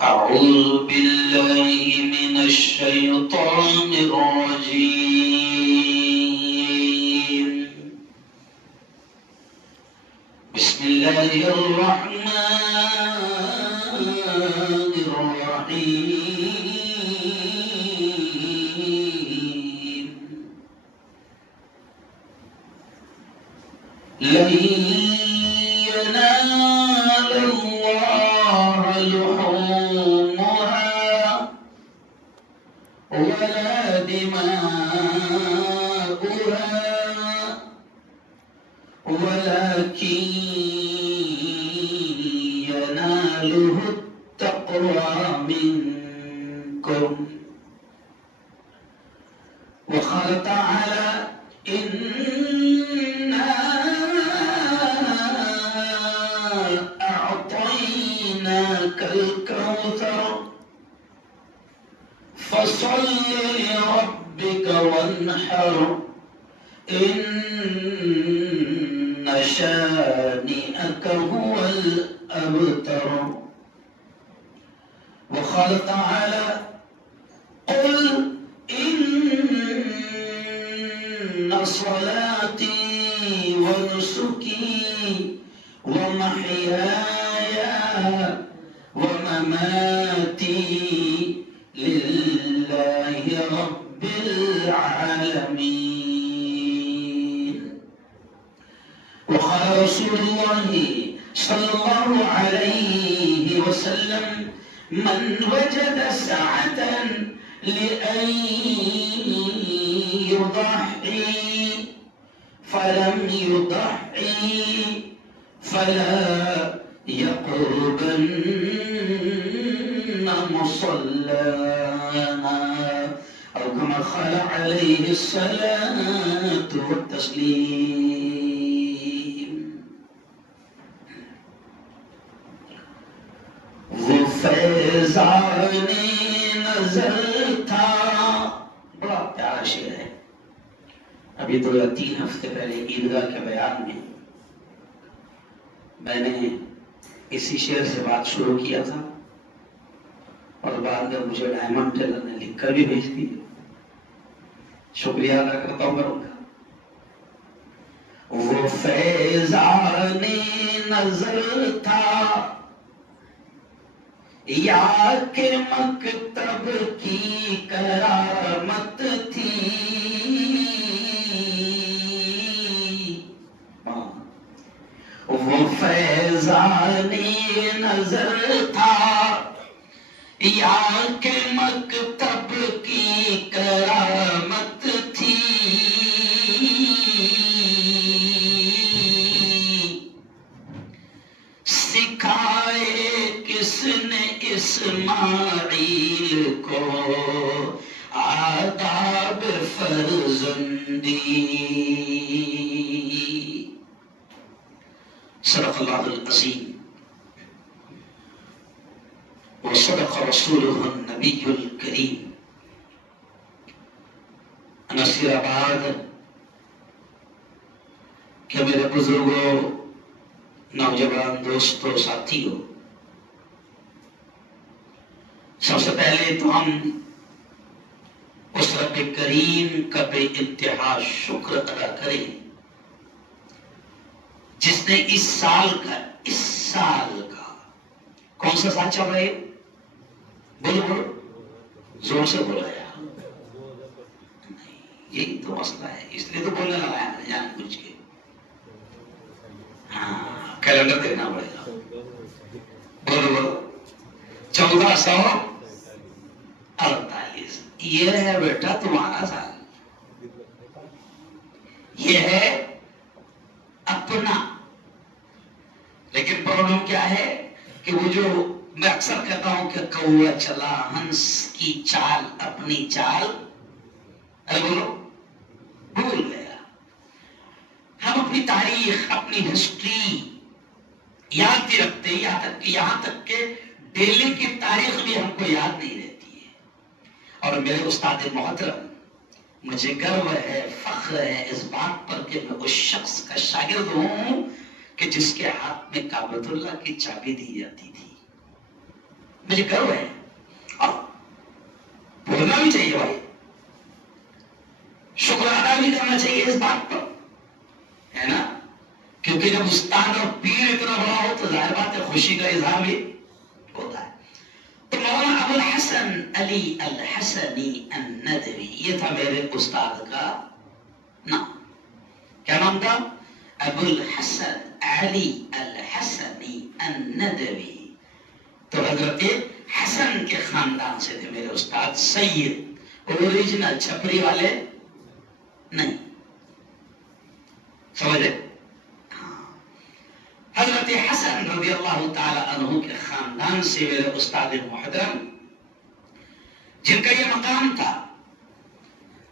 أعوذ بالله من الشيطان الرجيم. بسم الله الرحمن الرحيم. لن ينال الله لحومها ولا دماؤها ولكن يناله التقوى منكم. وقال تعالى إنا أعطيناك الكوثر فصل لربك وانحر إن شانئك هو الأبتر. وقال تعالى قل إن صلاتي ونسكي ومحياي ومماتي لله رب العالمين. وقال رسول الله صلى الله عليه وسلم من وجد سعة لأن يضحي فلم يضحي فلا يقربن مصلانا أو كما قال عليه الصلاة والتسليم. وہ فیضان نظر تھا، بڑا پیارا شعر ہے. ابھی 2 یا 3 ہفتے پہلے عیدگاہ کے بیان میں نے اسی شعر سے بات شروع کیا تھا اور بعد میں مجھے ڈائمنڈ ٹیلر نے لکھ کر بھی بھیج دی. شکریہ ادا کرتا ہوں میں ان کا. وہ فیضان نظر تھا یا کہ مکتب کی کرامت تھی. وہ فیضان نظر تھا یا کہ مکتب کی کرامت تھی. سکھائے کس نے اسماعیل کو آداب فرزندی. صدق اللہ العظیم وصدق رسولہ النبی الکریم. نصیر آباد کہ میرے بزرگوں، نوجوان دوستوں، ساتھیوں، سب سے پہلے تو ہم اس رب کریم کا بے انتہا شکر ادا کریں جس نے اس سال کا کون سا سال چل رہا ہے؟ بولو بولو، زور سے بولو یار. یہی تو مسئلہ ہے، اس لیے تو بولنے لگا ہے جان بوجھ کے. ہاں، کیلنڈر دیکھنا پڑے گا. بولو بولو، 1448. یہ ہے بیٹا تمہارا سال، یہ ہے اپنا. لیکن پرابلم کیا ہے کہ وہ جو میں اکثر کہتا ہوں کہ کوا چلا ہنس کی چال اپنی چال، ارے بولو، بھول گیا. ہم اپنی تاریخ، اپنی ہسٹری یاد نہیں رکھتے، یہاں تک کہ دہلی کی تاریخ بھی ہم کو یاد نہیں رہتی ہے. اور میرے استاد محترم، مجھے گرو ہے، فخر ہے اس بات پر کہ میں اس شخص کا شاگرد ہوں کہ جس کے ہاتھ میں کعبۃ اللہ کی چابی دی جاتی تھی. مجھے گرو ہے اور بولنا بھی چاہیے بھائی، شکر ادا بھی کرنا چاہیے اس بات پر، ہے نا؟ کیونکہ جب استاد اور پیر اتنا بڑا ہو تو ظاہر بات ہے خوشی کا اظہار بھی ہوتا ہے۔ تو مولانا ابو الحسن علی الحسنی الندوی یہ تھا میرے استاد کا نام۔ کیا نام تھا؟ ابو الحسن علی الحسنی الندوی۔ تو حضرت حسن کے خاندان سے تھے میرے استاد، سید، اوریجنل چھپری والے نہیں، سمجھے؟ حضرت حسن رضی اللہ تعالی عنہ کے خاندان سے میرے استاد محترم، جن کا یہ مقام تھا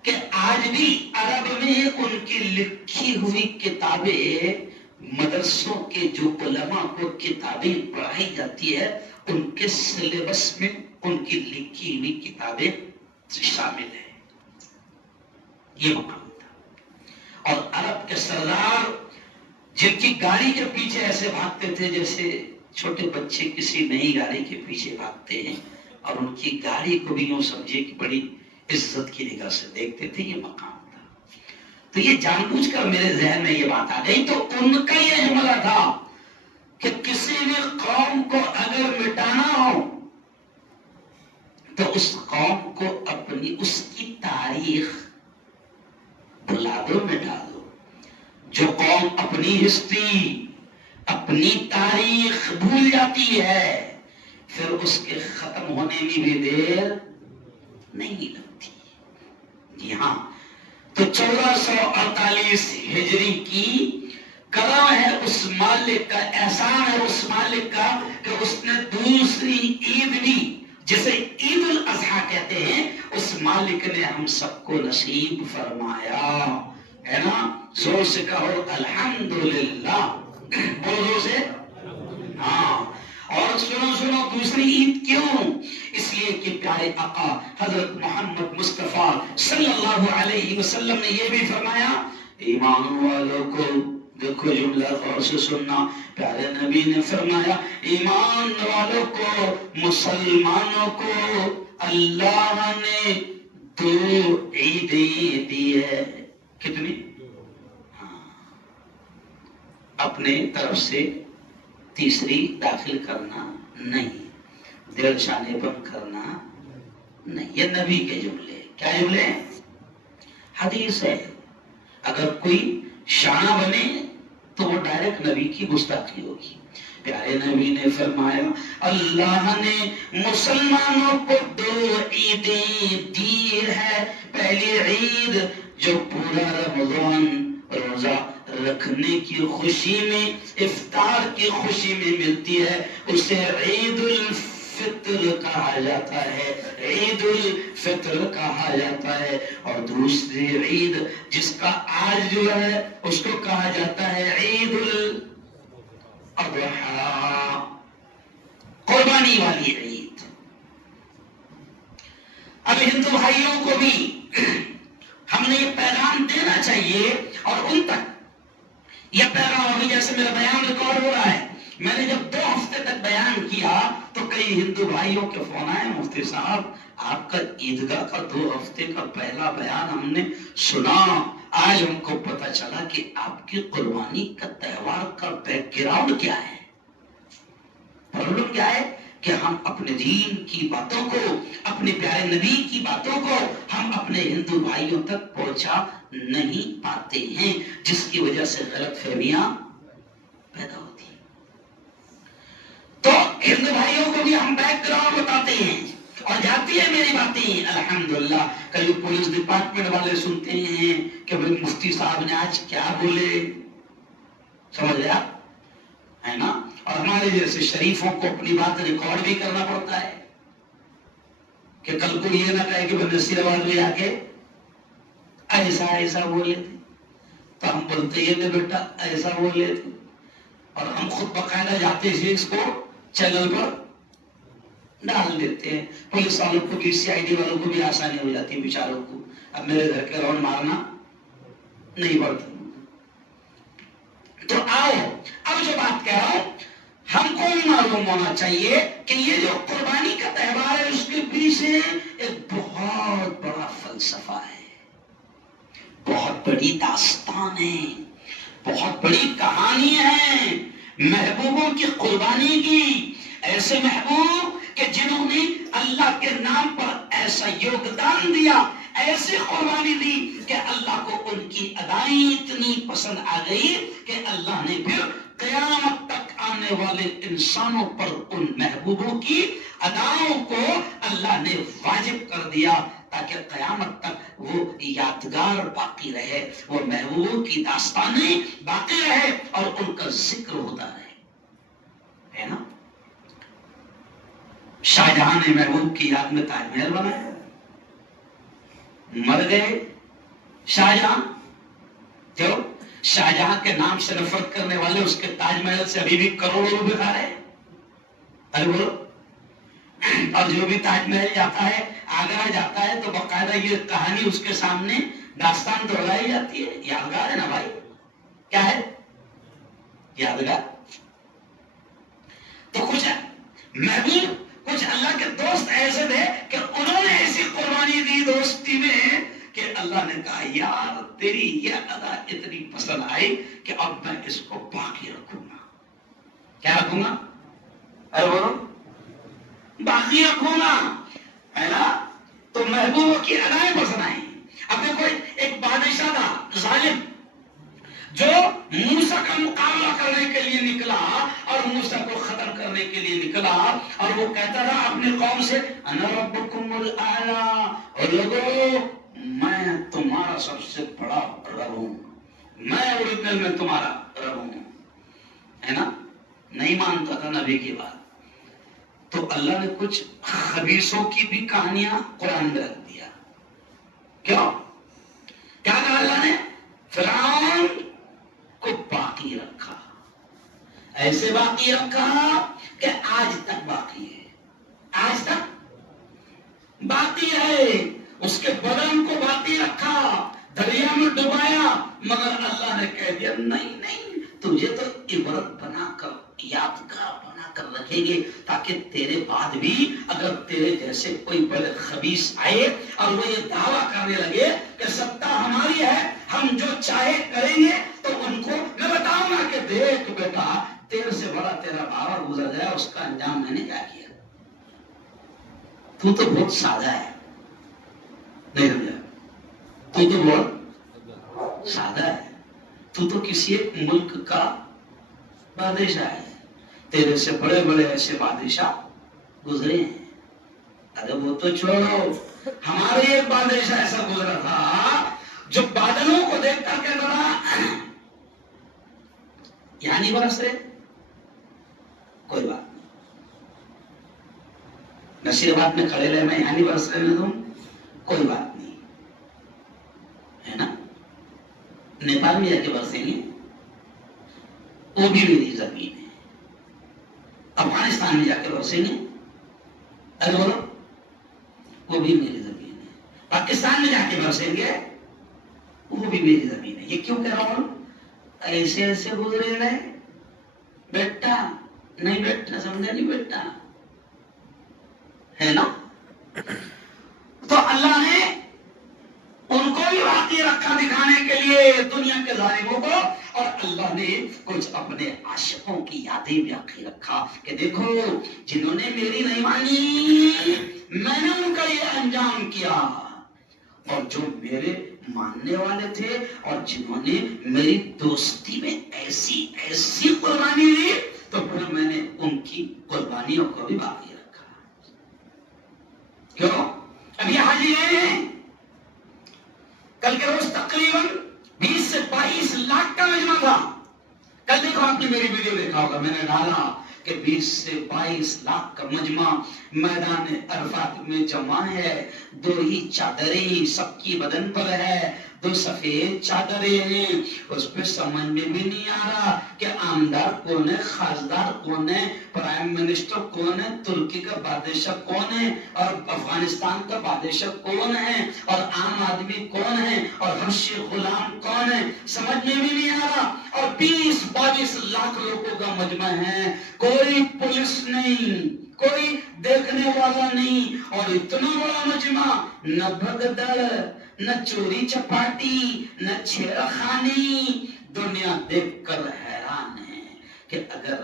کہ آج بھی عرب میں ان کی لکھی ہوئی کتابیں، مدرسوں کے جو علماء کو کتابیں پڑھائی جاتی ہے ان کے سلیبس میں ان کی لکھی ہوئی کتابیں شامل ہیں، یہ مقام تھا۔ اور عرب کے سردار جن کی گاڑی کے پیچھے ایسے بھاگتے تھے جیسے چھوٹے بچے کسی نئی گاڑی کے پیچھے بھاگتے ہیں، اور ان کی گاڑی کو بھی یوں سمجھے کہ بڑی عزت کی نگاہ سے دیکھتے تھے، یہ مقام تھا۔ تو یہ جان بوجھ کر میرے ذہن میں یہ بات آ گئی، تو ان کا یہ جملہ تھا کہ کسی بھی قوم کو اگر مٹانا ہو تو اس قوم کو اپنی اس کی تاریخ بلا دو، مٹا دو۔ جو قوم اپنی ہسٹری، اپنی تاریخ بھول جاتی ہے پھر اس کے ختم ہونے میں بھی دیر نہیں لگتی۔ جی ہاں، تو 1448 ہجری کی کرم ہے اس مالک کا، احسان ہے اس مالک کا کہ اس نے دوسری عید بھی، جسے عید الاضحیٰ کہتے ہیں، اس مالک نے ہم سب کو نصیب فرمایا، ہے نا؟ زور سے کہو الحمدللہ، بولو زور سے، ہاں۔ اور سنو دوسری عید کیوں؟ اس لیے کہ پیارے آقا حضرت محمد مصطفیٰ صلی اللہ علیہ وسلم نے یہ بھی فرمایا، ایمان والوں کو، دیکھو جملہ غور سے سننا، پیارے نبی نے فرمایا ایمان والوں کو، مسلمانوں کو اللہ نے 2 عیدیں دی ہے۔ کتنی؟ اپنے طرف سے تیسری داخل کرنا نہیں، دل شانے بند کرنا نہیں، یہ نبی کے جملے۔ کیا جملے؟ حدیث ہے، اگر کوئی شانہ بنے تو وہ ڈائریکٹ نبی کی گستاخی ہوگی۔ پیارے نبی نے فرمایا اللہ نے مسلمانوں کو 2 عیدیں دی ہے۔ پہلی عید جو پورا رمضان روزہ رکھنے کی خوشی میں، افطار کی خوشی میں ملتی ہے، اسے عید الفطر کہا جاتا ہے، عید الفطر کہا جاتا ہے۔ اور دوسری عید جس کا آج جو ہے اس کو کہا جاتا ہے عید الاضحیٰ، قربانی والی عید۔ اب ہندو بھائیوں کو بھی ہم نے یہ پیغام دینا چاہیے، اور ان تک یہ پیغام، ابھی جیسے میرا بیان ریکارڈ ہو رہا ہے، میں نے جب 2 ہفتے تک بیان کیا تو کئی ہندو بھائیوں کے فون آئے، مفتی صاحب آپ کا عیدگاہ کا 2 ہفتے کا پہلا بیان ہم نے سنا، آج ہم کو پتا چلا کہ آپ کی قربانی کا تہوار کا بیک گراؤنڈ کیا ہے، پرابلم کیا ہے کہ ہم اپنے دین کی باتوں کو، اپنے پیارے نبی کی باتوں کو ہم اپنے ہندو بھائیوں تک پہنچا نہیں پاتے ہیں، جس کی وجہ سے غلط فہمیاں پیدا ہوتی ہیں۔ تو ہندو بھائیوں کو بھی ہم بیک گراؤنڈ بتاتے ہیں، اور جاتی ہے میری باتیں الحمدللہ۔ کئی پولیس ڈپارٹمنٹ والے سنتے ہیں کہ بھئی مفتی صاحب نے آج کیا بولے، سمجھ گیا ہے نا؟ اور ہمارے جیسے شریفوں کو اپنی بات ریکارڈ بھی کرنا پڑتا ہے کہ کل کو یہ نہ کہے کہ میں نصیر آباد میں آ کے ایسا بولے تھے، تو ہم بولتے یہ بیٹا ایسا بولے تھے، اور ہم خود باقاعدہ جاتے ہیں اس کو چینل پر ڈال دیتے ہیں۔ پولیس والوں کو بھی، سی آئی ڈی والوں کو بھی آسانی ہو جاتی ہے بیچاروں کو، اب میرے گھر کے راؤنڈ مارنا نہیں پڑتا۔ تو آؤ، اب جو بات کہہ رہا ہوں، ہم کو معلوم ہونا چاہیے کہ یہ جو قربانی پیچھے ایک بہت بڑا فلسفہ ہے، بہت بڑی داستان ہے، بہت بڑی کہانی ہے محبوبوں کی قربانی کی، ایسے محبوب کہ جنہوں نے اللہ کے نام پر ایسا یوگدان دیا، ایسی قربانی دی کہ اللہ کو ان کی ادائیں اتنی پسند آ گئی کہ اللہ نے پھر قیامت تک آنے والے انسانوں پر ان محبوبوں کی اداؤں کو اللہ نے واجب کر دیا تاکہ قیامت تک وہ یادگار باقی رہے، وہ محبوبوں کی داستانیں باقی رہے اور ان کا ذکر ہوتا رہے، ہے نا؟ شاہجہاں نے محبوب کی یاد میں تاج محل بنایا، مر گئے شاہجہاں، جو شاہجہاں کے نام سے نفرت کرنے والے اس کے تاج محل سے ابھی بھی کروڑوں روپے کھا رہے ہیں، ارے بولو۔ اور جو بھی تاج محل جاتا ہے، آگرہ جاتا ہے، تو باقاعدہ یہ کہانی اس کے سامنے داستان دہرائی جاتی ہے، یادگار ہے نا بھائی، کیا ہے یادگار۔ تو کچھ محبوب، کچھ اللہ کے دوست ایسے تھے کہ انہوں نے ایسی قربانی دی دوستی میں کہ اللہ نے کہا یار تیری یہ ادا اتنی پسند آئی کہ اب میں اس کو باقی رکھوں گا۔ کیا رکھوں گا؟ ارے بولو، باقی رکھوں گا، ہے نا؟ تو محبوبوں کی ادائیں پسند آئیں۔ اب دیکھو ایک بادشاہ تھا ظالم، جو موسیٰ کا مقابلہ کرنے کے لیے نکلا اور موسیٰ کو ختم کرنے کے لیے نکلا، اور وہ کہتا تھا اپنی قوم سے انا ربکم الاعلی، اور لوگوں میں تمہارا سب سے بڑا رب ہوں، میں اوریجنل میں تمہارا رب ہوں، ہے نا؟ نہیں مانتا تھا نبی کی بات۔ تو اللہ نے کچھ خبیثوں کی بھی کہانیاں قرآن میں رکھ دیا۔ کیا کہا اللہ نے؟ فرعون کو باقی رکھا، ایسے باقی رکھا کہ آج تک باقی ہے، آج تک باقی ہے۔ اس کے بدن کو باقی رکھا، دریا میں ڈبایا، مگر اللہ نے کہہ دیا نہیں نہیں، تجھے تو عبرت بنا کر یادگار بنا کر رکھیں گے، تاکہ تیرے بعد بھی اگر تیرے جیسے کوئی بڑے خبیث آئے اور وہ یہ دعویٰ کرنے لگے کہ ستا ہماری ہے، ہم جو چاہے کریں گے، تو ان کو میں بتاؤں گا کہ دیکھ بیٹا تیرے سے بڑا تیرا بابا گزر گیا، اس کا انجام میں نے کیا کیا، تو بہت سادہ ہے، نہیں سمجھا؟ تو بہت سادہ ہے، تو کسی ایک ملک کا بادشاہ ہے، تیرے سے بڑے بڑے ایسے بادشاہ گزرے ہیں۔ ارے وہ تو چھوڑو، ہمارے ایک بادشاہ ایسا گزرا تھا جو بادلوں کو دیکھ کر کہتا تھا یہاں نہیں برس رہے، کوئی بات نہیں، نصیر آباد میں کھڑے رہے، میں یہاں نہیں برس رہے تم، کوئی بات نہیں، ہے نا؟ نیپال میں جا کے برسیں گے، وہ بھی میری زمین ہے، افغانستان میں جا کے برسیں گے، ارے بولو، وہ بھی میری زمین ہے، پاکستان میں جا کے برسیں گے، وہ بھی میری زمین ہے۔ یہ کیوں کہہ رہا ہوں؟ ایسے ایسے گزرے رہے بیٹا، نہیں بیٹا، سمجھا نہیں بیٹا، ہے نا؟ تو اللہ نے ان کو بھی باقی رکھا دکھانے کے لیے دنیا کے ظالموں کو، اور اللہ نے کچھ اپنے عاشقوں کی یادیں بھی باقی رکھا کہ دیکھو جنہوں نے میری نہیں مانی میں نے ان کا یہ انجام کیا، اور جو میرے ماننے والے تھے اور جنہوں نے میری دوستی میں ایسی ایسی قربانی دی، تو پھر میں نے ان کی قربانیوں کو بھی باقی رکھا۔ کیوں؟ اب یہ حاجی ہیں، کل کے روز تقریباً 20 سے 22 لاکھ کا مجمع تھا۔ کل دیکھو آپ نے میری ویڈیو دیکھا ہوگا، میں نے ڈالا کہ 20 سے 22 لاکھ کا مجمع میدان عرفات میں جمع ہے، 2 ہی چادریں سب کی بدن پر ہے، 2 سفید چادریں ہیں، اس پہ سمجھ میں بھی نہیں آ رہا کہ آمدار کون ہے، خاصدار کون ہے، پرائم منسٹر کون ہے، ترکی کا بادشاہ کون ہے، اور افغانستان کا بادشاہ کون ہے، اور عام آدمی کون ہے، اور حبشی غلام کون ہے، سمجھ میں بھی نہیں آ رہا، اور 20-22 لاکھ لوگوں کا مجمع ہے، کوئی پولیس نہیں، کوئی دیکھنے والا نہیں، اور اتنا بڑا مجمع، نہ بھگدڑ، نہ چوری چپاٹی، نہ چھیڑخانی، دنیا دیکھ کر حیران ہے کہ اگر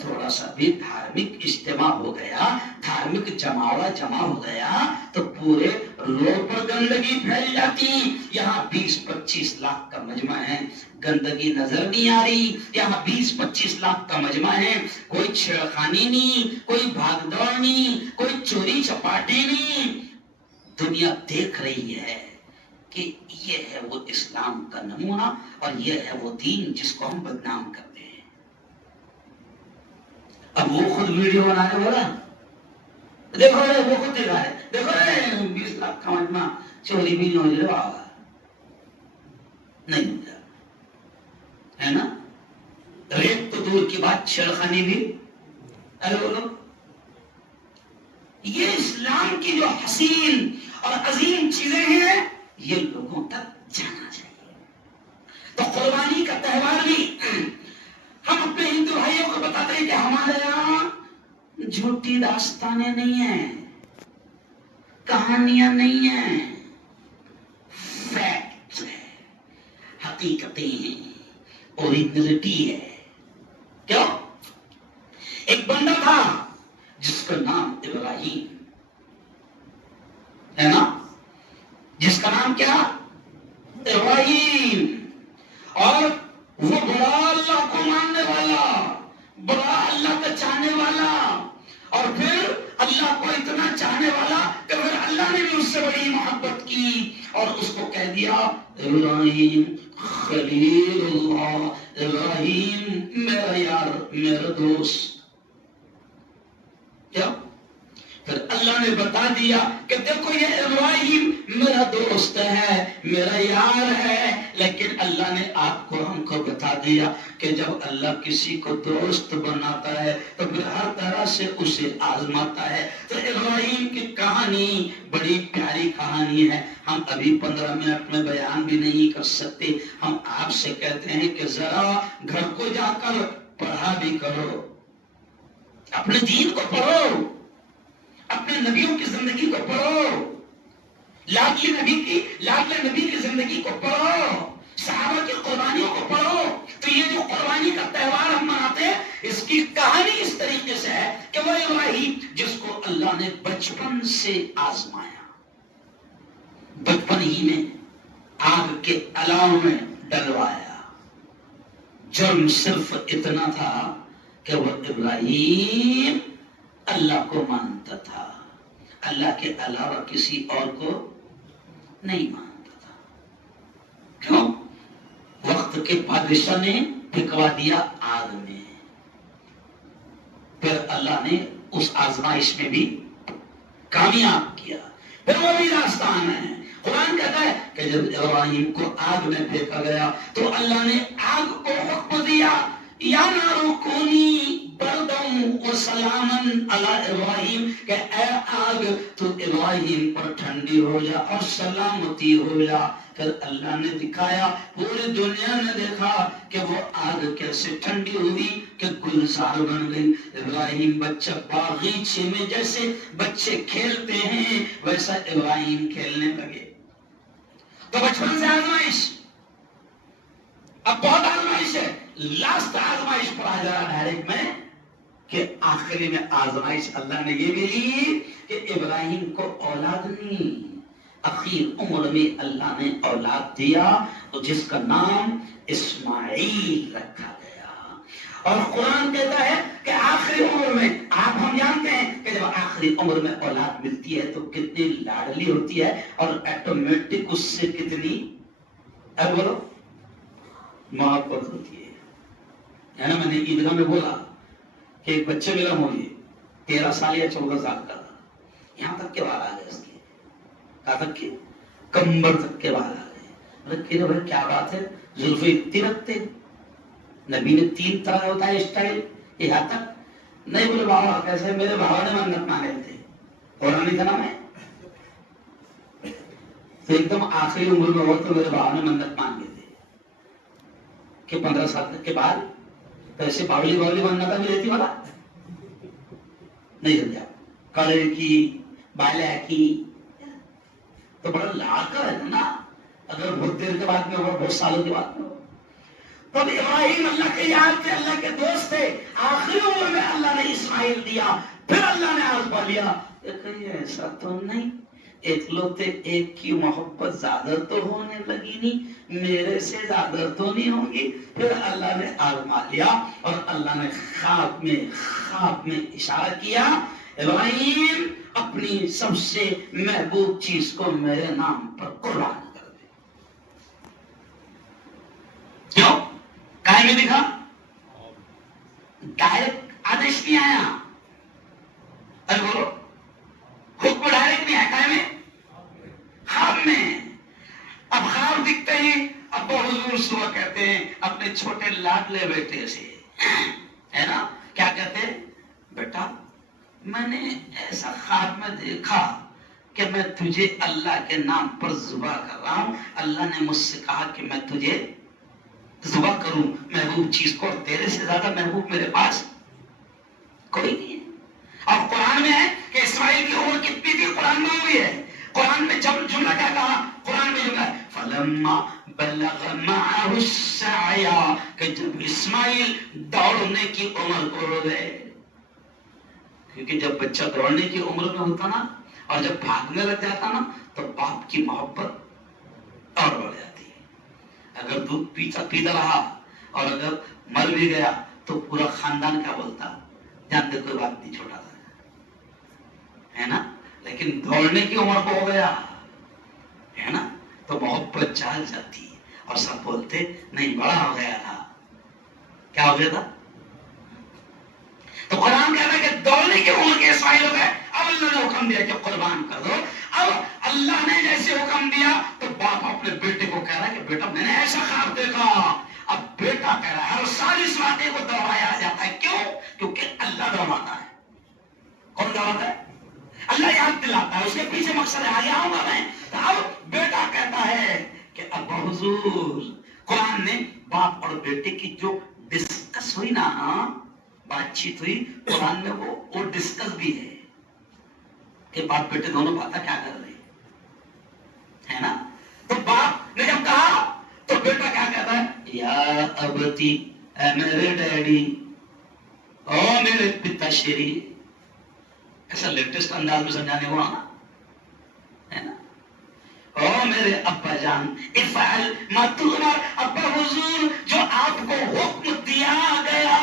تھوڑا سا بھی دھارمک اجتماع ہو گیا، دھارمک جماوڑا جمع ہو گیا تو پورے روڈ پر گندگی پھیل جاتی۔ یہاں 20-25 لاکھ کا مجمع ہے، گندگی نظر نہیں آ رہی، یہاں 20-25 لاکھ کا مجمع ہے، کوئی چھیڑخانی نہیں، کوئی بھاگ دوڑ نہیں، کوئی چوری چپاٹی نہیں، دنیا دیکھ رہی ہے کہ یہ ہے وہ اسلام کا نمونہ، اور یہ ہے وہ دین جس کو ہم بدنام کرتے ہیں۔ اب وہ خود ویڈیو بنانے والا، دیکھو وہ خود دکھا ہے، دیکھو 20 لاکھ کا مجمع، چوری بھی نہیں ہو جائے، بابا نہیں ہو جائے، ہے نا؟ ریپ تو دور کی بات، چھیڑخانی بھی، ارے بولو، یہ اسلام کی جو حسین اور عظیم چیزیں ہیں یہ لوگوں تک جانا چاہیے۔ تو قربانی کا تہوار بھی ہم اپنے ہندو بھائیوں کو بتاتے ہیں کہ ہمارے یہاں جھوٹی داستانیں نہیں ہیں، کہانیاں نہیں ہیں، فیکٹ ہے، حقیقتیں ہیں، اوریجنلٹی ہے۔ کیوں؟ ایک بندہ تھا جس کا نام ابراہیم ہے نا، جس کا نام کیا؟ ابراہیم، اور وہ بڑا اللہ کو ماننے والا، بڑا اللہ کا چاہنے والا، اور پھر اللہ کو اتنا چاہنے والا کہ پھر اللہ نے بھی اس سے بڑی محبت کی اور اس کو کہہ دیا ابراہیم خلیل اللہ، ابراہیم میرا یار، میرا دوست۔ کیا؟ پھر اللہ نے بتا دیا کہ دیکھو یہ ابراہیم میرا دوست ہے، میرا یار ہے، لیکن اللہ نے آپ کو ہم کو بتا دیا کہ جب اللہ کسی کو دوست بناتا ہے تو پھر ہر طرح سے اسے آزماتا ہے۔ تو ابراہیم کی کہانی بڑی پیاری کہانی ہے، ہم ابھی 15 منٹ میں بیان بھی نہیں کر سکتے۔ ہم آپ سے کہتے ہیں کہ ذرا گھر کو جا کر پڑھا بھی کرو، اپنے دین کو پڑھو، اپنے نبیوں کی زندگی کو پڑھو، لاڈلے نبی کی زندگی کو پڑھو، صحابہ کی قربانیوں کو پڑھو۔ تو یہ جو قربانی کا تہوار ہم مناتے ہیں، اس کی کہانی اس طریقے سے ہے کہ وہ ابراہیم جس کو اللہ نے بچپن سے آزمایا، بچپن ہی میں آگ کے الاؤ میں ڈلوایا، جرم صرف اتنا تھا کہ وہ ابراہیم اللہ کو مانتا تھا، اللہ کے علاوہ کسی اور کو نہیں مانتا تھا۔ کیوں؟ وقت کے بادشاہ نے پھینکوا دیا آگ میں، پھر اللہ نے اس آزمائش میں بھی کامیاب کیا۔ پھر وہ بھی داستان ہے، قرآن کہتا ہے کہ جب ابراہیم کو آگ میں پھینکا گیا تو اللہ نے آگ کو حکم دیا یا نار کونی بردم و سلامن علی ابراہیم، کہ اے آگ تو ابراہیم پر ٹھنڈی ہو جا اور سلامتی ہو جا۔ پھر اللہ نے دکھایا، پوری دنیا نے دیکھا کہ وہ آگ کیسے ٹھنڈی ہوئی کہ گلزار بن گئی۔ ابراہیم بچہ باغیچے میں جیسے بچے کھیلتے ہیں ویسا ابراہیم کھیلنے لگے۔ تو بچپن سے آزمائش، اب بہت آزمائش ہے، لاسٹ آزمائش پر آ جا ڈائریکٹ میں کہ آخری میں آزمائش اللہ نے یہ بھی لی کہ ابراہیم کو اولاد نہیں، اخیر عمر میں اللہ نے اولاد دیا تو جس کا نام اسماعیل رکھا گیا۔ اور قرآن کہتا ہے کہ آخری عمر میں، آپ ہم جانتے ہیں کہ جب آخری عمر میں اولاد ملتی ہے تو کتنی لاڈلی ہوتی ہے اور ایٹومیٹک اس سے کتنی بولو محبت ہوتی ہے نا۔ میں نے عیدگاہ میں بولا کہ ایک بچے ملا مجھے 13 سال یا 14 سال کا تھا، یہاں تک کے بال آ گئے اس کے، کہاں تک کہ کمبر تک کے بال آ گئے۔ میں بھائی کیا بات ہے، زلفیں اتنی رکھتے، نبی نے 3 طرح ہوتا ہے اسٹائل، یہاں تک نہیں بولے بابا کیسے، میرے بابا نے منت مانگے تھے اور نہیں تھا نا میں، تو ایک دم آخری عمر میں ہو تو میرے بابا نے منت مانگے تھے کہ 15 سال تک کے بعد ایسے باولی بننا تھا بھی رہتی والا نہیں سمجھا، کڑے کی بالیا کی تو بڑا لاڑ کا رہتا نا، اگر بہت دیر کے بعد میں ہو، بہت سالوں کے بعد میں ہو. تب ابراہیم اللہ کے یار تھے، اللہ کے دوست تھے، آخری عمر میں اللہ نے اسماعیل دیا، پھر اللہ نے آزما لیا. کہیں ایسا تو نہیں ایکلوتے ایک کی محبت زیادہ تو ہونے لگی نہیں، میرے سے زیادہ تو نہیں ہوگی. پھر اللہ نے آزما لیا اور اللہ نے خواب میں اشارہ کیا، ابراہیم اپنی سب سے محبوب چیز کو میرے نام پر قربان کر دے. کیوں؟ کائے میں دکھا، ڈائریکٹ آدیش نہیں آیا. ارے بولو، حکم ڈائریکٹ نہیں آیا، کائے میں؟ خواب میں. اب خواب دکھتے ہی ابا حضور صبح کہتے ہیں اپنے چھوٹے لاڈلے بیٹے سے، ہے نا، کیا کہتے ہیں؟ بیٹا میں نے ایسا خواب میں دیکھا کہ میں تجھے اللہ کے نام پر ذبح کر رہا ہوں. اللہ نے مجھ سے کہا کہ میں تجھے ذبح کروں محبوب چیز کو، اور تیرے سے زیادہ محبوب میرے پاس کوئی نہیں ہے. اور قرآن میں ہے کہ اسماعیل کی عمر کتنی تھی، قرآن میں ہوئی ہے. قرآن میں جب جملہ کیا کہا، قرآن میں جملہ ہے فَلَمَّا بَلَغَ مَعَهُ السَّعْيَ، کہ جب اسماعیل دوڑنے کی عمر کو ہو گئے. کیونکہ جب بچہ دوڑنے کی عمر میں ہوتا نا اور جب بھاگنے لگ جاتا نا تو باپ کی محبت اور بڑھ جاتی ہے. اگر دودھ پیتا رہا اور اگر مر بھی گیا تو پورا خاندان کیا بولتا، جانتے کوئی بات نہیں، چھوٹا تھا، ہے نا. لیکن دوڑنے کی عمر کو ہو گیا ہے نا تو محبت جال جاتی ہے اور سب بولتے نہیں بڑا ہو گیا تھا. کیا ہو گیا تھا؟ تو قرآن کہتا ہے کہ دوڑنے کی عمر کے اسماعیل ہو گئے. اب اللہ نے حکم دیا کہ قربان کر دو. اب اللہ نے جیسے حکم دیا تو باپ اپنے بیٹے کو کہہ رہا ہے کہ بیٹا میں نے ایسا خواب دیکھا. اب بیٹا کہہ رہا ہے ہر سال اس واقعے کو دوہرایا جاتا ہے. کیوں؟ کیونکہ اللہ دوہراتا ہے. کون دوہراتا ہے؟ اللہ یاد دلاتا ہے، اس کے پیچھے مقصد ہے. آگے آؤں گا میں. اب بیٹا کہتا ہے کہ ابا حضور، قرآن نے باپ اور بیٹے کی جو ڈسکس ہوئی نا، بات چیت ہوئی، قرآن میں وہ ڈسکس بھی ہے کہ باپ بیٹے دونوں باتیں کیا کر رہے ہیں، ہے نا. تو باپ نے جب کہا تو بیٹا کیا کہتا ہے، یا ابتی، اے میرے ڈیڈی، او میرے پتا شری. ایسا لیٹسٹ انداز میں سمجھانے ہوا نا، ہے نا. او میرے ابا جان، افعل ما تؤمر. ابا حضور جو آپ کو حکم دیا گیا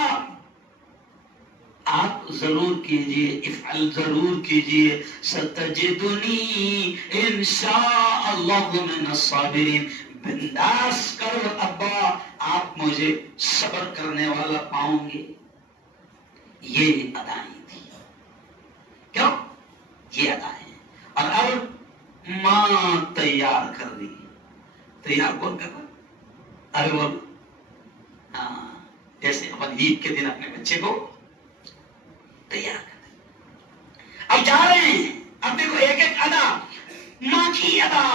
آپ ضرور کیجئے، افعل ضرور کیجئے. ستجدنی انشاء اللہ من الصابرین. بنداس کرو ابا، آپ مجھے صبر کرنے والا پاؤں گے. یہ ادائیں تھی. کیوں؟ یہ ادائیں. اور اب ماں تیار کر دی. تیار کون کر رہا؟ ارے بول، ہاں، جیسے اپن عید کے دن اپنے بچے کو تیار کر دیں. اب جا رہے ہیں. اب دیکھو ایک ایک ادا، ماں کی ادا،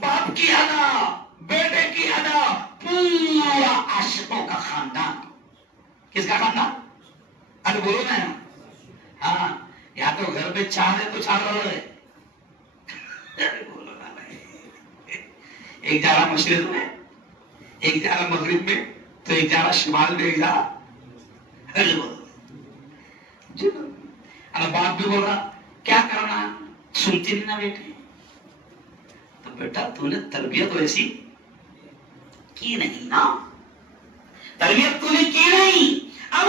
باپ کی ادا، بیٹے کی ادا، پورا عاشقوں کا خاندان. کس کا خاندان؟ ارے بولو نا. ہاں، یا تو گھر میں چار ہے تو چار رہے. ارے بولو نا بھائی. ایک جا رہا مشرق میں، ایک جا رہا مغرب میں، تو ایک جا رہا شمال میں، ایک جا رہا. ارے بولو. باپ بھی بول رہا کیا کرنا، سنتی نہیں نا بیٹے. تو بیٹا تو نے تربیت ویسی کی نہیں نا، تربیت تو نے کی نہیں. اب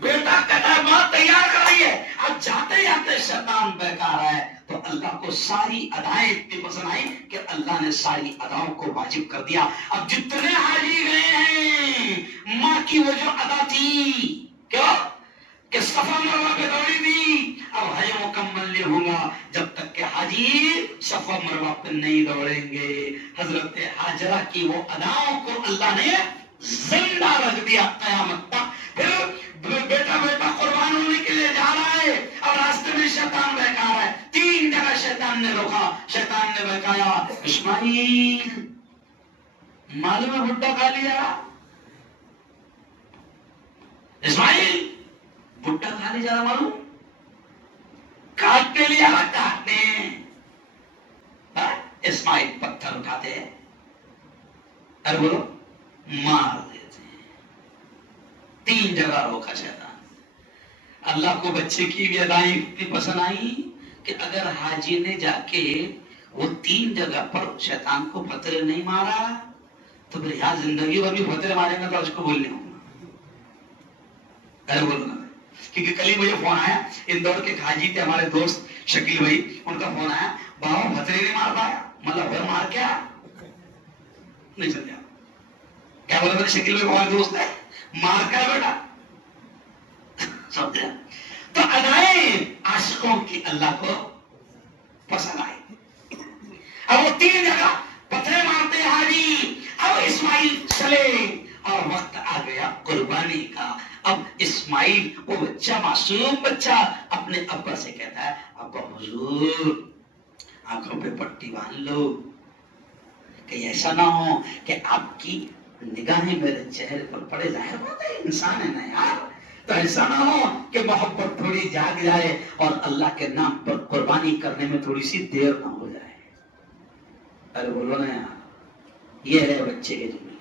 بیٹا کہتا ہے ماں تیار کر رہی ہے. اب جاتے جاتے شیطان بہکا رہا ہے تو اللہ کو ساری ادائیں اتنی پسند آئی کہ اللہ نے ساری اداؤں کو واجب کر دیا. اب جتنے حاجی گئے ہیں، ماں کی وہ جو ادا تھی، کیا کہ صفا مروا پہ دوڑی تھی، اب حج مکمل نہیں ہوگا جب تک کہ حاجی صفا مروا پہ نہیں دوڑیں گے. حضرت حاجرہ کی وہ اداؤں کو اللہ نے زندہ رکھ دیا قیامت تک. پھر بیٹا قربان ہونے کے لیے جا رہا ہے اور راستے میں شیطان بہکا رہا ہے. 3 جگہ شیطان نے روکا، شیطان نے بہکایا. اسماعیل، معلوم ہے بھٹا کھا لیا. اسماعیل بھٹا کھا لیا، معلوم. کاٹنے لیا کاٹنے. اسماعیل پتھر اٹھاتے ہیں اور بولو مار دیتے ہیں. 3 جگہ روکا شیطان. اللہ کو بچے کی بھی ادائیں اتنی پسند آئی کہ اگر حاجی نے جا کے وہ 3 جگہ پر شیطان کو پتھر نہیں مارا تو پھر یہاں زندگی بھر بھی پتھر مارے گا تو اس کو بولنے ہوں گا. کیونکہ کل ہی مجھے فون آیا, اندور کے حاجی تھے ہمارے دوست شکیل بھائی, ان کا فون آیا, بابا پتھر نہیں مار پایا. مطلب وہ مار کیا نہیں سمجھا. کیا بولا میرے شکیل بھائی ہمارے دوست ہے, مار کیا بیٹا سمجھا. تو ادائیں عاشقوں کی اللہ کو پسند آئی. اب وہ 3 جگہ پتھرے مارتے حاجی. اب اسماعیل چلے اور وقت آ گیا قربانی کا. اب اسماعیل وہ بچہ, معصوم بچہ, اپنے ابا سے کہتا ہے, ابا حضور آنکھوں پہ پٹی باندھ لو کہ ایسا نہ ہو کہ آپ کی نگاہیں میرے چہرے پر پڑے. ظاہر بات ہے انسان ہے نا یار, تو ایسا نہ ہو کہ محبت تھوڑی جاگ جائے اور اللہ کے نام پر قربانی کرنے میں تھوڑی سی دیر نہ ہو جائے. ارے بولو نا یار, یہ ہے بچے کے جملے.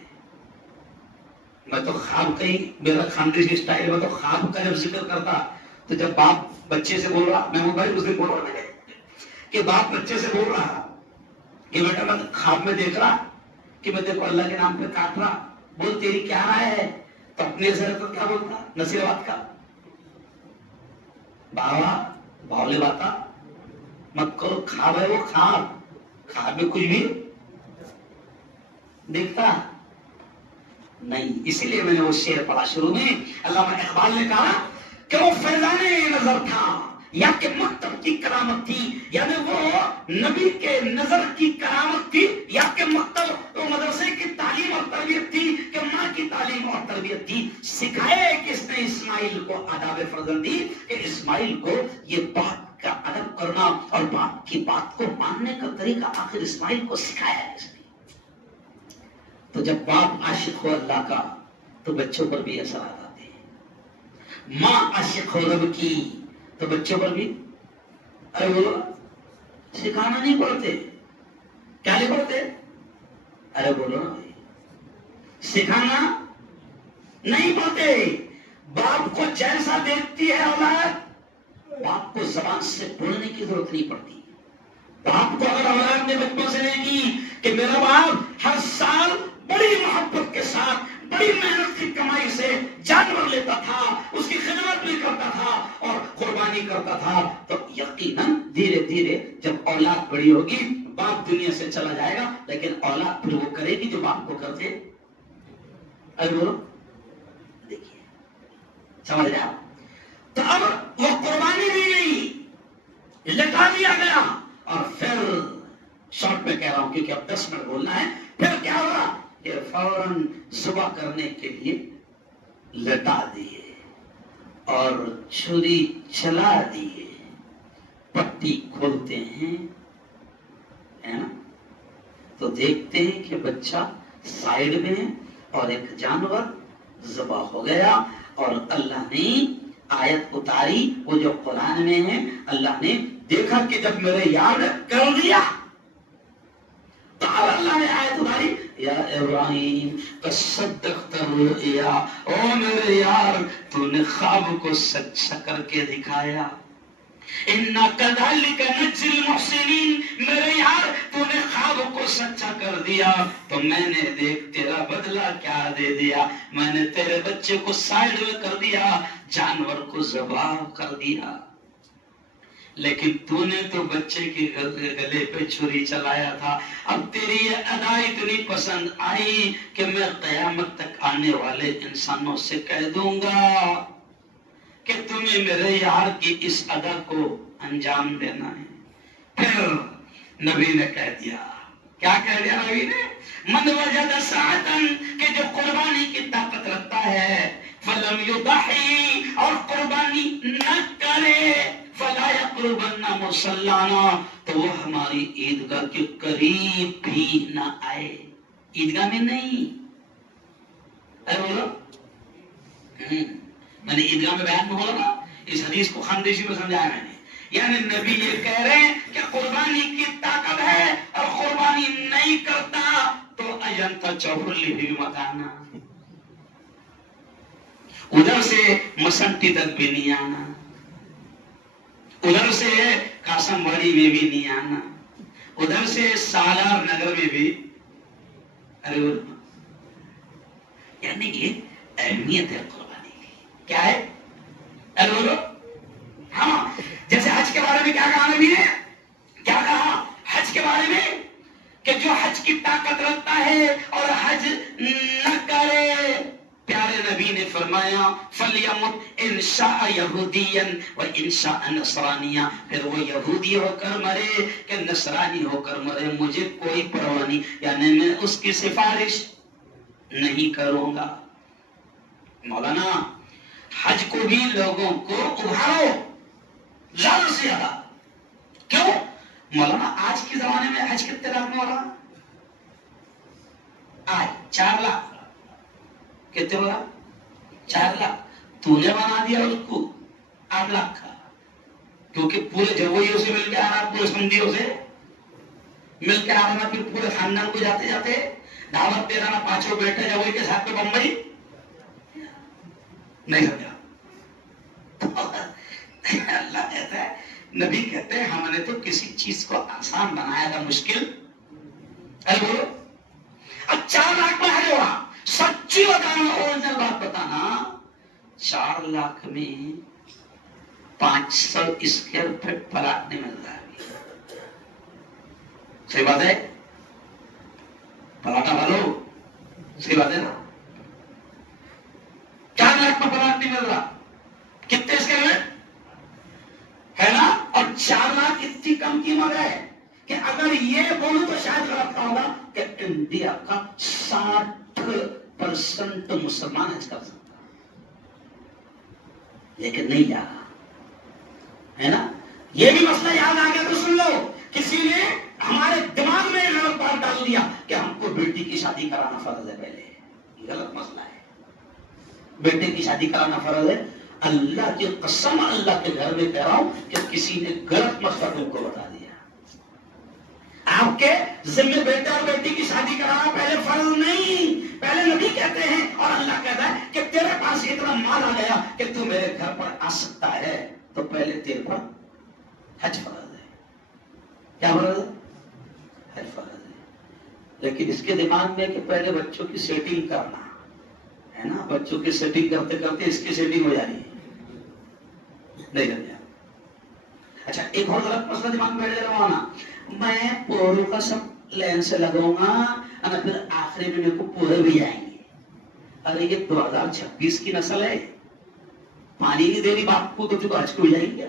میں تو خواب کا ہی, میرا خاندانی اسٹائل میں تو خواب کا جب ذکر کرتا تو جب باپ بچے سے بول رہا, میں بھائی اس دن بول رہا کہ باپ بچے سے بول رہا کہ بیٹا میں خواب میں دیکھ رہا کہ میں دیکھو اللہ کے نام پہ کاٹ رہا, بول تیری کیا رائے ہے. تو اپنے سر کو کیا بولتا, نصیحت بات کا بابا باولے باتا مت کرو, خواب ہے وہ خواب, خواب میں کچھ بھی دیکھتا نہیں. اسی لیے میں نے وہ شعر پڑھا شروع میں. علامہ اقبال نے کہا کہ وہ فیضان نظر تھا یا کہ مکتب کی کرامت تھی, یعنی وہ نبی کے نظر کی کرامت تھی یا کہ مکتب و مدرسے کی تعلیم اور تربیت تھی, کہ ماں کی تعلیم اور تربیت تھی. سکھائے کس نے اسماعیل کو آداب فرزندی, کہ اسماعیل کو یہ باپ کا ادب کرنا اور باپ کی بات کو ماننے کا طریقہ آخر اسماعیل کو سکھایا کس نے. تو جب باپ عاشق ہو اللہ کا تو بچوں پر بھی اثرات آتے ہیں. ماں عاشق ہو رب کی تو بچوں پر بھی, ارے بولو سکھانا نہیں پڑتے, کیا نہیں پڑتے, ارے بولو نا بھائی, سکھانا نہیں پڑتے. باپ کو جیسا دیکھتی ہے اولاد, باپ کو زبان سے بولنے کی ضرورت نہیں پڑتی. باپ کو اگر اولاد نے بچپن سے نہیں کی کہ میرا باپ ہر سال بڑی محبت کے ساتھ بڑی محنت کی کمائی سے جانور لیتا تھا, اس کی خدمت بھی کرتا تھا اور قربانی کرتا تھا, تو یقیناً دھیرے دھیرے جب اولاد بڑی ہوگی باپ دنیا سے چلا جائے گا, لیکن اولاد پھر وہ کرے گی جو باپ کو کرتے. ارے بولو دیکھیے سمجھ رہے آپ. تو اب وہ قربانی دی گئی, لٹا دیا گیا, اور پھر شارٹ میں کہہ رہا ہوں کیونکہ اب 10 منٹ بولنا ہے. پھر کیا ہوا کہ فوراً صبح کرنے کے لیے لٹا دیے اور چھری چلا دیے. پٹی کھولتے ہیں نا تو دیکھتے ہیں کہ بچہ سائیڈ میں ہے اور ایک جانور ذبح ہو گیا. اور اللہ نے آیت اتاری وہ جو قرآن میں ہے, اللہ نے دیکھا کہ جب میرے یار نے کر دیا تو اب اللہ نے آیت اتاری, یا ابراہیم تصدقت الرؤیا, او میرے یار تو نے خواب کو سچا کر کے دکھایا. اِنَّا كَذَلِكَ نَجْزِي الْمُحْسِنِينَ, میرے یار تو نے خواب کو سچا کر دیا تو میں نے دیکھ تیرا بدلہ کیا دے دیا, میں نے تیرے بچے کو سائیڈ میں کر دیا, جانور کو ذبح کر دیا. لیکن تو نے تو بچے کے گلے پہ چھری چلایا تھا. اب تیری یہ ادا اتنی پسند آئی کہ میں قیامت تک آنے والے انسانوں سے کہہ دوں گا کہ تمہیں میرے یار کی اس ادا کو انجام دینا ہے. پھر نبی نے کہہ دیا, کیا کہہ دیا نبی نے, من وجد ساعتن, کہ جو قربانی کی طاقت رکھتا ہے, فلم یضحی, اور قربانی نہ کرے, فلا یقربن مصلانا, تو وہ ہماری عیدگاہ کے قریب بھی نہ آئے. عیدگاہ میں نہیں, ارے بولو میں نے عیدگاہ میں بیان میں بولا نا, اس حدیث کو خاندیشی میں سمجھایا میں نے. یعنی نبی یہ کہہ رہے ہیں کہ قربانی کی طاقت ہے اور قربانی نہیں کرتا تو اجنتا چوہلی بھی مکانا، ادھر سے مسنٹی تک بھی نہیں آنا، ادھر سے قاسم واڑی میں بھی نہیں آنا، ادھر سے سالار نگر میں بھی، ارے یعنی یہ اہمیت ہے قربانی کی. کیا ہے؟ ارے بولو. ہاں جیسے حج کے بارے میں کیا کہا نبی نے؟ کیا کہا حج کے بارے میں؟ کہ جو حج کی طاقت رکھتا ہے اور حج نہ کرے، پیارے نبی نے فرمایا فَلْيَمُتْ إِنْ شَاءَ يَهُودِيًّا وَإِنْ شَاءَ نَصْرَانِيًّا، پھر وہ یہودی ہو کر مرے کہ نصرانی ہو کر مرے، مجھے کوئی پرواہ نہیں، یعنی میں اس کی سفارش نہیں کروں گا. مولانا حج کو بھی لوگوں کو ابھارو زیادہ سے زیادہ. کیوں مولانا؟ آج کے زمانے میں حج کتنے لاکھ میں ہو رہا؟ آج 4 لاکھ. کتنے ہو رہا؟ 4 لاکھ. تو نے بنا دیا اس کو 8 لاکھ کا، کیونکہ پورے جوئیوں سے مل کے آ رہا، پورے سمندیوں سے مل کے آ رہا، پھر پورے خاندان کو جاتے جاتے دعوت دے رہا، 5 بیٹے جوئی کے ساتھ میں بمبئی نہیں سمجھا. اللہ کہتا ہے، نبی کہتے ہیں ہم نے تو کسی چیز کو آسان بنایا تھا مشکل. ارے بولو. اب 4 لاکھ میں حج ہوا. سچی بتانا، اوریجنل بات بتانا، 4 لاکھ میں 500 اسکوائر فٹ پلاٹ نہیں مل رہا ہے. صحیح بات ہے؟ پلاٹا والو صحیح بات ہے نا؟ 4 لاکھ میں پلاٹ نہیں مل رہا. کتنے اسکوائر فٹ ہے نا؟ اور 4 لاکھ اتنی کم قیمت ہے کہ اگر یہ بولوں تو شاید غلط کہا ہوگا کہ انڈیا کا 60% مسلمان حج کر سکتا، لیکن نہیں جا رہا ہے نا. یہ بھی مسئلہ یاد آ گیا تو سن لو. کسی نے ہمارے دماغ میں غلط بات ڈال دیا کہ ہم کو بیٹی کی شادی کرانا فرض ہے. پہلے غلط مسئلہ ہے. بیٹے کی شادی کرانا فرض ہے؟ اللہ کی قسم اللہ کے گھر میں کہہ رہا ہوں کہ کسی نے غلط مسئلہ تم کو بتا دیا. آپ کے ذمہ بیٹے اور بیٹی کی شادی کرانا پہلے فرض نہیں، پہلے نبی کہتے ہیں اور اللہ کہتا ہے کہ تیرے پاس اتنا مال آ گیا کہ تو میرے گھر پر آ سکتا ہے، تو پہلے تیرے پر حج فرض ہے. کیا فرض ہے؟ حج فرض ہے. لیکن اس کے دماغ میں کہ پہلے بچوں کی سیٹنگ کرنا ہے نا. بچوں کی سیٹنگ کرتے کرتے اس کی سیٹنگ ہو جا رہی ہے. نہیں کرتے. اچھا ایک اور غلط مسئلہ دماغ میں بیٹھ جائے گا، میں پوروں کا سب لین سے لگاؤں گا اور پھر آخری میں میرے کو پورے بھی آئیں گے. ارے یہ 2026 کی نسل ہے، پانی نہیں دے رہی باپ کو تو آج کو جائیں گے.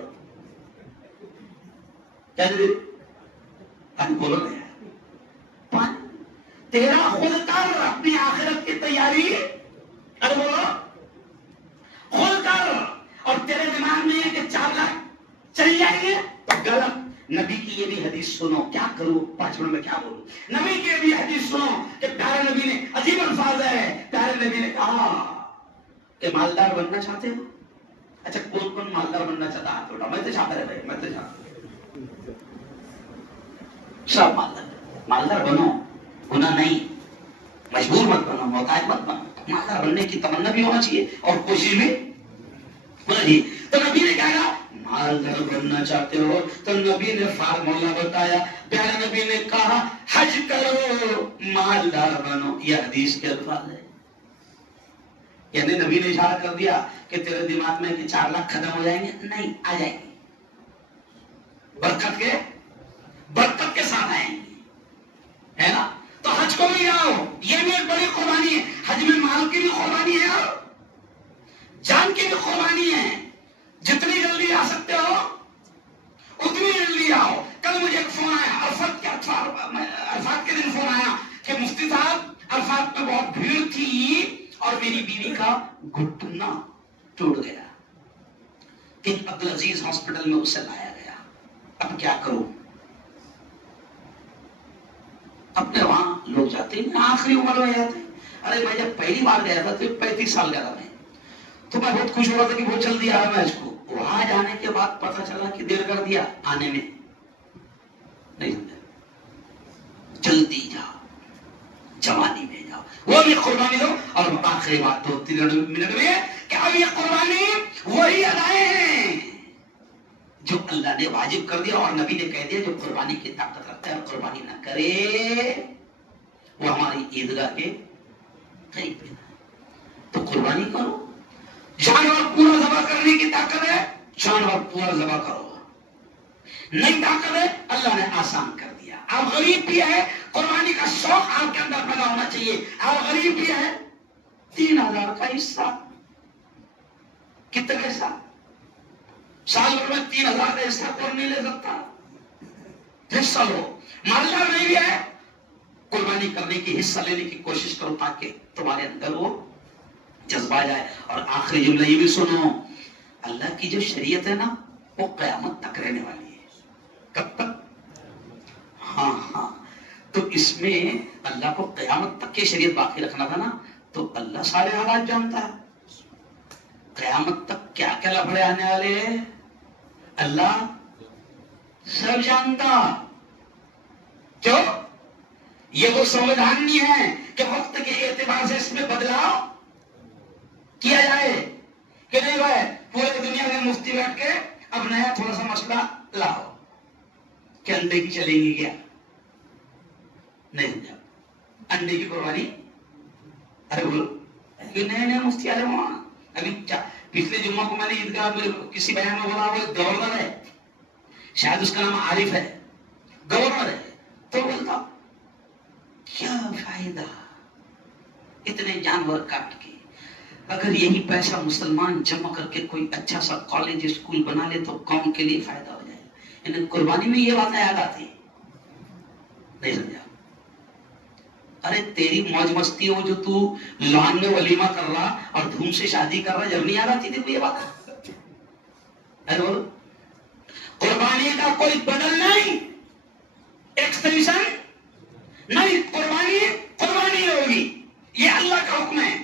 کیا دے پانی بولو نہیں پانی تیرا خود کر اپنی آخرت کی تیاری. ارے بولو خود کر. اور تیرے دماغ میں ہے کہ 4 لاکھ چل جائیں گے تو غلط. نبی کی یہ بھی حدیث سنو. کیا کروں 5 منٹ میں کیا بولوں؟ نبی کی بھی حدیث سنو کہ پیارے نبی نے عجیب الفاظ ہے. پیارے نبی نے کہا کہ مالدار بننا چاہتے ہو؟ اچھا کون کون مالدار بننا چاہتا ہے؟ چھوٹا میں تو چاہتا ہے بھائی، میں تو چاہتا ہوں سب مالدار بنو. گناہ نہیں، مجبور مت بنو، محتاج مت بنو. مالدار بننے کی تمنا بھی ہونا چاہیے اور کوشش بھی ہونا چاہیے. تو نبی نے کہا مالدار بننا چاہتے ہو تو نبی نے فارمولا بتایا. پیارے نبی نے کہا حج کرو مالدار بنو. یہ حدیث کے الفاظ ہے. یعنی نبی نے اشارہ کر دیا کہ تیرے دماغ میں کہ 4 لاکھ ختم ہو جائیں گے، نہیں آ جائیں گے. برکت کے ساتھ آئیں گے، ہے نا. تو حج کو بھی جاؤ، یہ بھی ایک بڑی قربانی ہے. حج میں مال کی بھی قربانی ہے اور جان کی بھی قربانی ہے. جتنی جلدی آ سکتے ہو اتنی جلدی آؤ. کل مجھے ایک فون آیا، عرفات کے دن فون آیا کہ مفتی صاحب عرفات میں بہت بھیڑ تھی اور میری بیوی کا گھٹنا ٹوٹ گیا. ایک عبدالعزیز ہاسپٹل میں اسے لایا گیا. اب کیا کروں؟ اپنے وہاں لوگ جاتے ہیں آخری عمر میں جاتے ہیں. ارے میں جب پہلی بار گیا تھا تو 35 سال کا تھا میں، تو میں بہت خوش ہو رہا تھا کہ بہت جلدی آ رہا میں اس کو. وہاں آنے کے بعد پتہ چلا کہ دیر کر دیا آنے میں، نہیں جلدی جاؤ، جوانی میں جاؤ، وہ بھی قربانی دو. اور آخری بات 2-3 منٹ میں کہ اب یہ قربانی وہی ادائیں ہیں جو اللہ نے واجب کر دیا اور نبی نے کہہ دیا جو قربانی کی طاقت رکھتا ہے اور قربانی نہ کرے وہ ہماری عیدگاہ کے قریب ہے. تو قربانی کرو. جانور پورا ذبح کرنے کی طاقت ہے، جانور پورا ذبح کرو. نہیں طاقت ہے، اللہ نے آسان کر دیا. آپ غریب بھی ہے، قربانی کا شوق آپ کے اندر پیدا ہونا چاہیے. آپ غریب بھی ہے، 3000 کا حصہ، کتنے کا حصہ؟ سال بھر میں 3000 کا حصہ کون نہیں لے سکتا؟ حصہ لو. مالدار نہیں بھی ہے، قربانی کرنے کی، حصہ لینے کی کوشش کرو تاکہ تمہارے اندر وہ جذبہ جائے. اور آخری جملہ یہ بھی سنو، اللہ کی جو شریعت ہے نا وہ قیامت تک رہنے والی ہے. کب تک؟ ہاں تو اس میں اللہ کو قیامت تک کی شریعت باقی رکھنا تھا نا، تو اللہ سارے حالات جانتا ہے. قیامت تک کیا کیا لفڑے آنے والے ہیں اللہ سب جانتا. کیوں؟ یہ وہ سنویدھان نہیں ہے کہ وقت کے اعتبار سے اس میں بدلاؤ کیا جائے کہ نہیں بھائی پورے دنیا میں مفتی بیٹھ کے اب نیا تھوڑا سا مسئلہ لاؤ کہ انڈے کی چلے گی کیا؟ نہیں جا انڈے کی قربانی. ارے بولو نئے مفتی آ رہے وہاں. ابھی پچھلے جمعہ کو میں نے عیدگاہ میں کسی بیان میں بولا وہ گورنر ہے، شاید اس کا نام عارف ہے، گورنر ہے. تو بولتا کیا فائدہ اتنے جانور کاٹ کے، اگر یہی پیسہ مسلمان جمع کر کے کوئی اچھا سا کالج اسکول بنا لے تو قوم کے لیے فائدہ ہو جائے. انہیں قربانی میں یہ باتیں یاد آتی نہیں سمجھا. ارے تیری موج مستی ہو جو تو لان میں ولیمہ کر رہا اور دھوم سے شادی کر رہا، جب نہیں یاد آتی تھی کوئی یہ بات؟ ارے بولو قربانی کا کوئی بدل نہیں، ایکسٹینشن نہیں. قربانی قربانی ہوگی، یہ اللہ کا حکم ہے،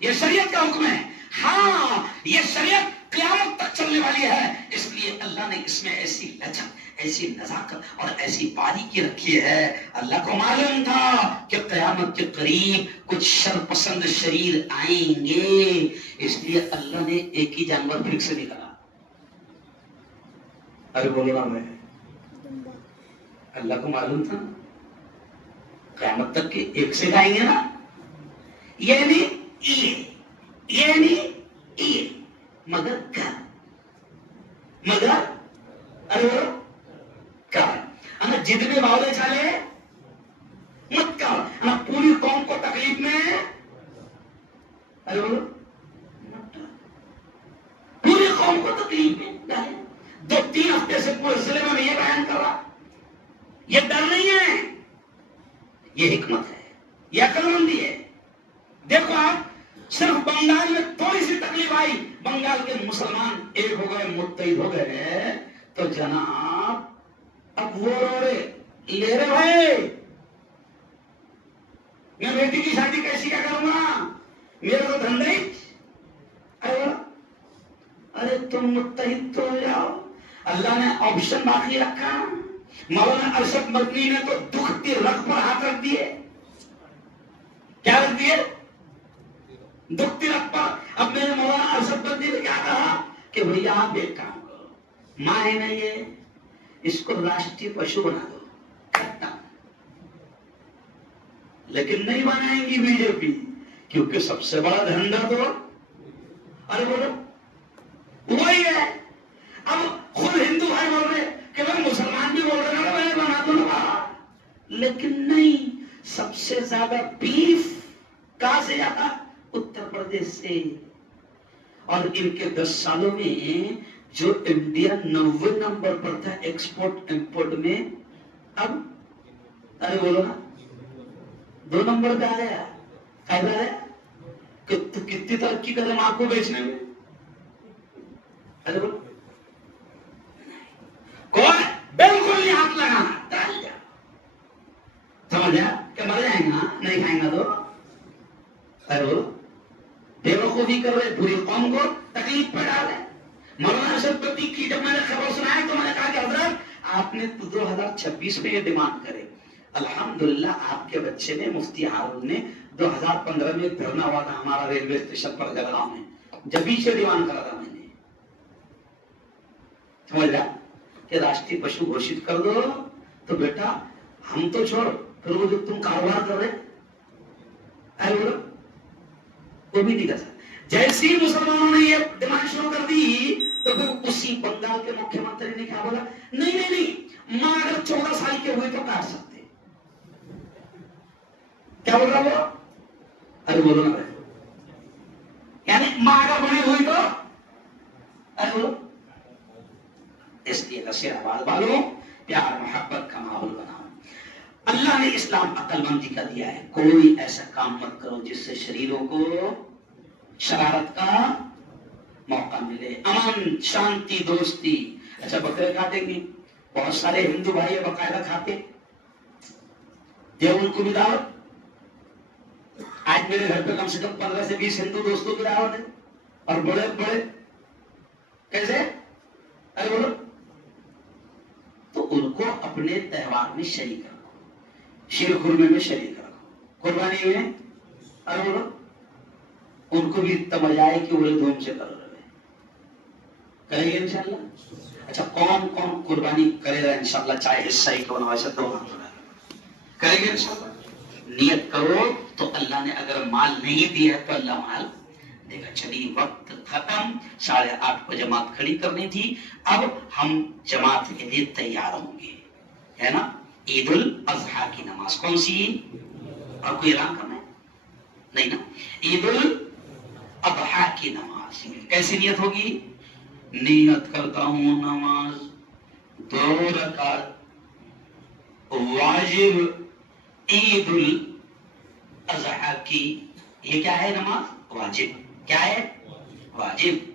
یہ شریعت کا حکم ہے. ہاں یہ شریعت قیامت تک چلنے والی ہے، اس لیے اللہ نے اس میں ایسی لچک، ایسی نزاکت اور ایسی باریکی رکھی ہے. اللہ کو معلوم تھا کہ قیامت کے قریب کچھ شر پسند شریر آئیں گے، اس لیے اللہ نے ایک ہی جانور پھر سے نکالا. ارے بولو نا، میں اللہ کو معلوم تھا قیامت تک کے ایک سے آئیں گے نا. یعنی مگر کر مگر ارے کر جتنے باولے چالے مت کر، پوری قوم کو تکلیف میں ارے بولو پوری قوم کو تکلیف میں ڈالے. 2-3 ہفتے سے پورے ضلع میں یہ بیان کر رہا، یہ ڈر نہیں ہے، یہ حکمت ہے، یہ عقل مندی ہے. دیکھو آپ صرف بنگال میں تھوڑی سی تکلیف آئی، بنگال کے مسلمان ایک ہو گئے، متحد ہو گئے، تو جناب اب وہ رو رہے لے رہے بھائی میں بیٹی کی شادی کیسی کیا کروں گا، میرا تو دھندا ہی. ارے تم متحد تو ہو جاؤ، اللہ نے آپشن باقی رکھا. مولانا ارشد مدنی نے تو دکھتی رگ پر ہاتھ رکھ دیے. کیا رکھ دیے؟ دکھتی رگ پر. اب میں نے مولانا ارشد مدنی نے کیا کہا کہ بھیا آپ ایک کام کرو، ماں ہے نا یہ، اس کو راشٹریہ پشو بنا دو. لیکن نہیں بنائیں گی بی جے پی، کیونکہ سب سے بڑا دھندا تو ارے بولو وہی ہے. اب خود ہندو بھائی بول رہے کہ بھائی مسلمان بھی بول رہے ہیں بنا دو نا، لیکن نہیں. سب سے زیادہ بیف کہاں سے جاتا؟ اتر پردیش سے. اور ان کے 10 سالوں میں جو انڈیا 90 نمبر پر تھا ایکسپورٹ امپورٹ میں، اب ارے بولو نا 2 نمبر پہ آ گیا. فائدہ ہے کتنی ترقی کریں آپ کو بیچنے میں. ارے بولو کون بالکل نہیں ہاتھ لگانا، ڈال جا سمجھا کہ مر جائیں گا نہیں کھائیں گا تو. ارے بولو بے وقوفی کر رہے، پوری قوم کو تکلیف پہ ڈال رہے. مولانا ارشد پردیپ کی جب میں نے خبر سنائی تو میں نے کہا کہ حضرت آپ نے 2026 میں یہ ڈیمانڈ کرے. الحمدللہ آپ کے بچے نے مفتی ہارون نے 2015 میں دھرنا ہوا تھا ہمارا ریلوے اسٹیشن پر جلگاؤں میں, جب ہی سے ڈیمانڈ کرا تھا میں نے, سمجھ رہا کہ راشٹری پشو گھوشت کر دو. تو بیٹا ہم تو چھوڑ, پھر وہ جو تم کاروبار کر رہے ارے بولو وہ بھی نہیں کر سکتے. جیسی مسلمانوں نے یہ ڈیمانڈ شروع کر دی تو پھر اسی بنگال کے مکھیہ منتری نے کیا بولا, نہیں نہیں نہیں, ماں اگر 14 سال کے ہوئے تو کاٹ سکتے. کیا بول رہا وہ, ارے بولو نا, یعنی ماں اگر بڑی ہوئی تو ارے بولو. اس لیے نصیحت آواز والوں پیار محبت کا ماحول بناؤ. اللہ نے اسلام عقل مندی کا دیا ہے, کوئی ایسا کام مت کرو جس سے شریروں کو شرارت کا موقع ملے. امن شانتی دوستی. اچھا بکرے کاٹیں گے, بہت سارے ہندو بھائی باقاعدہ کھاتے, دے ان کو بھی دعوت. آج میرے گھر پہ کم سے کم 15 سے 20 ہندو دوستوں کی دعوت ہے, اور بڑے بڑے کیسے, ارے بولو. تو ان کو اپنے تہوار میں شریک رکھو, شیر خرمے میں شریک رکھو, قربانی میں, ارے بولو. ان کو بھی تمجھ آئے کہ وہ دھوم سے کر رہے کریں گے انشاءاللہ. اچھا کون کون قربانی کرے گا انشاءاللہ, چاہے حصہ ہی کون ویسے تو کریں گے انشاءاللہ. نیت کرو تو اللہ نے اگر مال نہیں دیا تو اللہ مال دے گا. چلیے وقت ختم, 8:30 کو جماعت کھڑی کرنی تھی. اب ہم جماعت کے لیے تیار ہوں گے, ہے نا. عید الاضحیٰ کی نماز کون سی, اور کوئی اعلان کرنا ہے نہیں نا. عید الاضحیٰ کی نماز کیسی نیت ہوگی, نیت کرتا ہوں نماز 2 رکعت واجب عید الاضحیٰ کی. یہ کیا ہے نماز, واجب. کیا ہے, واجب.